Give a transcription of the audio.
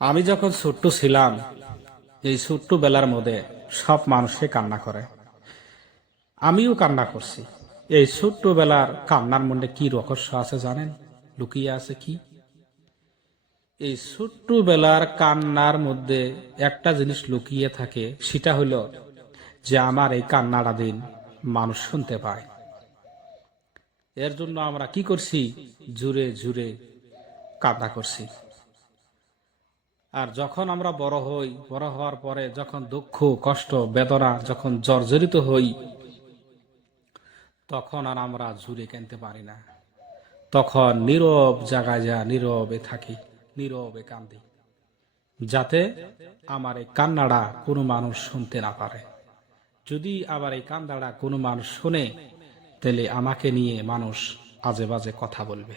আমি যখন ছোট্ট ছিলাম, এই ছোট্ট বেলার মধ্যে সব মানুষে কান্না করে, আমিও কান্না করছি। এই ছোট্ট বেলার কান্নার মধ্যে কি রহস্য আছে জানেন? লুকিয়ে আছে কি? এই ছোট্ট বেলার কান্নার মধ্যে একটা জিনিস লুকিয়ে থাকে, সেটা হলো যে আমার এই কান্নাটা দিন মানুষ শুনতে পায়। এর জন্য আমরা কি করছি? জুড়ে জুড়ে কান্না করছি। আর যখন আমরা বড় হই, বড় হওয়ার পরে যখন দুঃখ, কষ্ট, বেদনা যখন জর্জরিত হই, তখন আর আমরা জুড়ে কানতে পারি না। তখন নীরব জায়গায় যা নীরবে থাকি, নীরবে কান্দি, যাতে আমার এই কান্নাটা কোনো মানুষ শুনতে না পারে। যদি আবার এই কান্নাটা কোনো মানুষ শুনে, তাহলে আমাকে নিয়ে মানুষ আজে বাজে কথা বলবে।